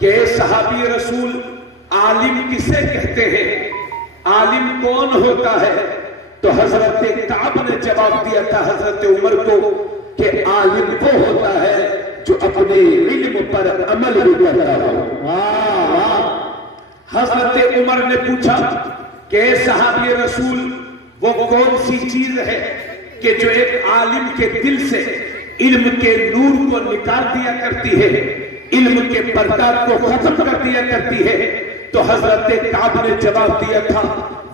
کہ صحابی رسول عالم کسے کہتے ہیں، عالم کون ہوتا ہے؟ تو حضرت کعب نے جواب دیا تھا حضرت عمر کو کہ عالم وہ ہوتا ہے جو اپنے علم پر عمل بھی کرتا ہو۔ حضرت عمر نے پوچھا کہ صحابی رسول وہ کون سی چیز ہے کہ جو ایک عالم کے دل سے علم کے نور کو نکال دیا کرتی ہے، علم کے پردہ کو ختم کر دیا کرتی ہے؟ تو حضرت کعب نے جواب دیا تھا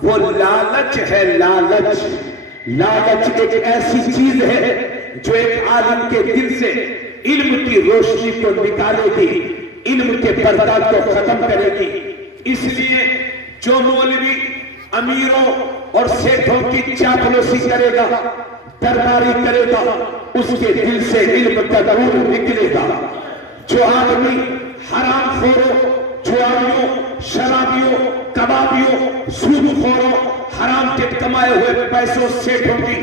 وہ لالچ ہے، لالچ۔ لالچ ایک ایسی چیز ہے جو ایک عالم کے دل سے علم کی روشنی کو نکالے گی، علم کے پردہ کو ختم کرے گی۔ اس لیے جو مولوی امیروں اور سیٹھوں کی چاپلوسی کرے گا، درباری کرے گا، اس کے دل سے علم کا نور نکلے گا۔ جو آدمی حرام خوروں، جوانیوں، شرابیوں، کبابیوں، سود خوروں، حرام کے کمائے ہوئے پیسوں سیٹھوں کی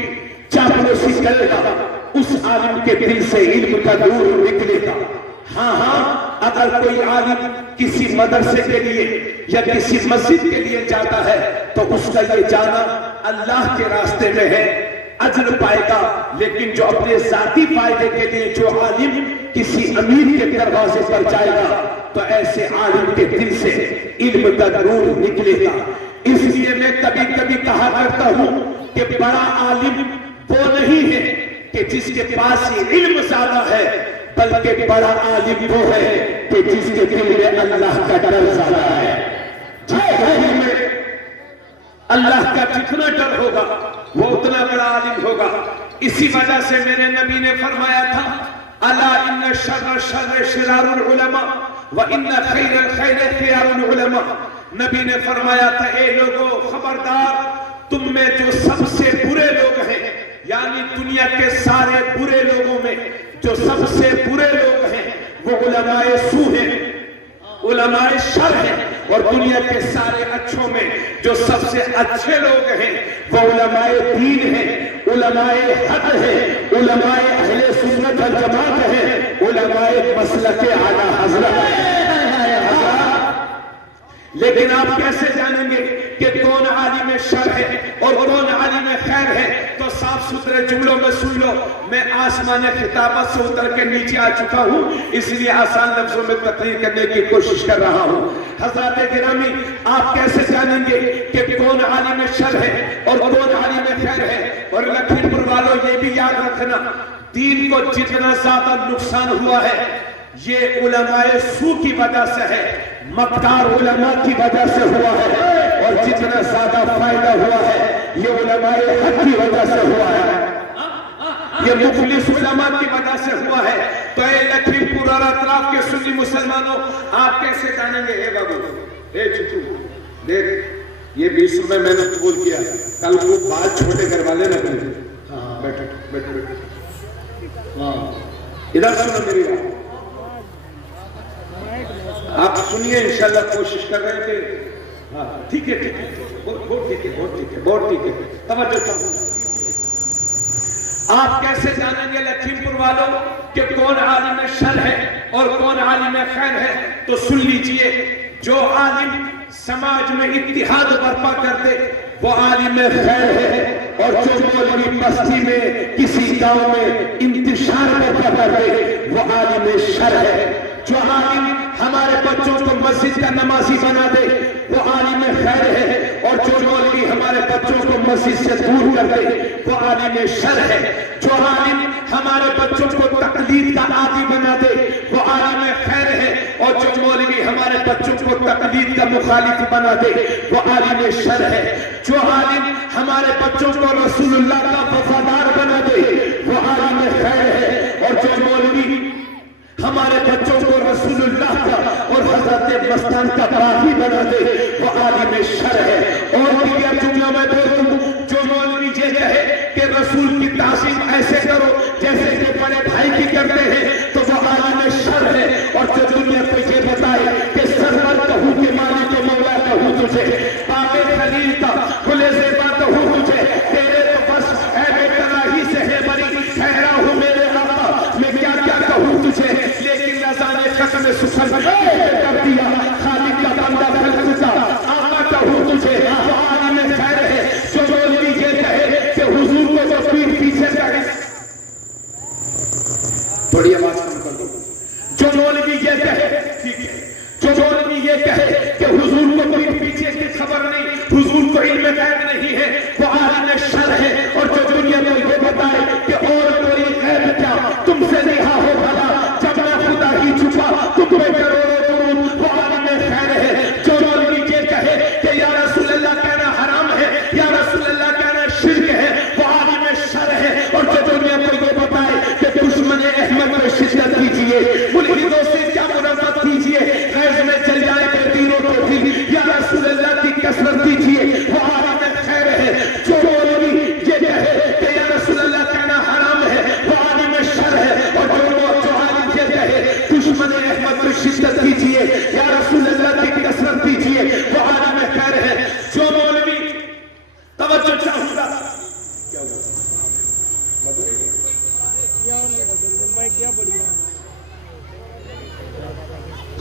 چاپلوسی کرے گا، اس عالم کے دل سے علم کا نور نکلے گا۔ ہاں اگر کوئی عالم کسی مدرسے کے لیے یا کسی مسجد کے لیے جاتا ہے تو اس کا یہ جانا اللہ کے راستے میں ہے، اجر پائے گا۔ لیکن جو اپنے ذاتی فائدے کے لیے جو عالم کسی امیر کے دروازے پر جائے گا تو ایسے عالم کے دل سے علم کا نور نکلے گا۔ اس لیے میں کبھی کبھی کہا کرتا ہوں کہ بڑا عالم وہ نہیں ہے کہ جس کے پاس علم زیادہ ہے، بلکہ بڑا عالم وہ ہے کہ جس کے دل میں اللہ کا ڈر زیادہ ہے۔ جس میں اللہ کا جتنا ڈر ہوگا وہ اتنا بڑا عالم ہوگا۔ اسی وجہ سے میرے نبی نے فرمایا تھا الا ان شر الشر شرار العلماء وان خیر الخیر خیار العلماء۔ نبی نے فرمایا تھا اے لوگوں خبردار، تم میں جو سب سے برے لوگ ہیں، یعنی دنیا کے سارے برے لوگوں میں جو سب سے برے لوگ ہیں وہ علماء سو ہیں، علماء شر ہیں، اور دنیا کے سارے اچھوں میں جو سب سے اچھے لوگ ہیں وہ علماء دین ہیں، علماء حق ہیں، علماء اہل سنت والجماعت ہیں، علماء مسلک اعلی حضرت ہیں۔ لیکن آپ کیسے جانیں گے کہ کون عالم شر ہے اور کون عالم خیر ہے؟ تو صاف ستھرے جملوں میں سن لو، میں آسمان خطابت سے اتر کے نیچے آ چکا ہوں، اس لیے آسان لفظوں میں تقریر کرنے کی کوشش کر رہا ہوں۔ حضرات گرامی، آپ کیسے جانیں گے کہ کون عالم شر ہے اور کون عالم خیر ہے؟ اور لکھنؤ پور والوں یہ بھی یاد رکھنا، دین کو جتنا زیادہ نقصان ہوا ہے یہ علماء سو کی وجہ سے ہے، مکار علماء کی وجہ سے ہوا ہے، اور جتنا زیادہ فائدہ ہوا ہے یہ علماء حق کی وجہ سے ہوا ہے، یہ مخلص علماء کی وجہ سے ہوا ہے۔ تو اے لکھنؤ پور اور اطراف کے سنی مسلمانوں، آپ کیسے جانیں گے؟ اے بابو، اے چچو، دیکھ یہ 20 روپے میں نے قبول کیا، کل وہ بات چھوٹے گھر والے نہ کریں۔ بیٹھو بیٹھو بیٹھو، ادھر سنو میری بات، آپ سنیے، انشاءاللہ کوشش کر رہے تھے۔ ٹھیک ہے ٹھیک ہے، بہت ٹھیک ہے، بہت ٹھیک ہے، بہت ٹھیک ہے، توجہ کرو۔ آپ کیسے جانیں گے لکھنؤ پور والوں کہ کون عالم شر ہے اور کون عالم خیر ہے؟ تو سن لیجئے، جو عالم سماج میں اتحاد برپا کر دے وہ عالم خیر ہے، اور جو مولوی بستی میں کسی گاؤں میں انتشار برپا کر دے وہ عالم شر ہے۔ جو عالم ہمارے بچوں کو مسجد کا نمازی بنا دے وہ عالم خیر ہے، اور جو مولوی ہمارے بچوں کو مسجد سے دور کر دے وہ عالم شر ہے۔ جو عالم ہمارے بچوں کو تقلید کا عادی بنا دے وہ عالم خیر ہے، اور جو مولوی ہمارے بچوں کو تقلید کا مخالف بنا دے وہ عالم شر ہے۔ جو عالم ہمارے بچوں کو رسول اللہ کا وفادار بنا دے وہ عالم خیر ہے، اور جو مولوی ہمارے بچوں کو رسول اللہ کا اور حضرت مستان کا باغی بنا دے وہ عالم شر ہے۔ اور دیگر جملہ میں بولوں، جو مولوی یہ کہے کہ رسول کی تعظیم ایسے کرو جیسے کہ بڑے بھائی کی کرتے ہیں تو وہ عالم شر ہے، اور جو دنیا کو یہ بتائے کہ سرور کہوں کہ مالک و مولا کہوں تجھے، پاک خلیل کا کھلے زیبا کہوں تجھے، تیرے تو بس اے بے تراہی سے ہے بری، ٹھہرا ہوں میرے آقا میں کیا کیا کہوں تجھے، لیکن نظارے قسم سخن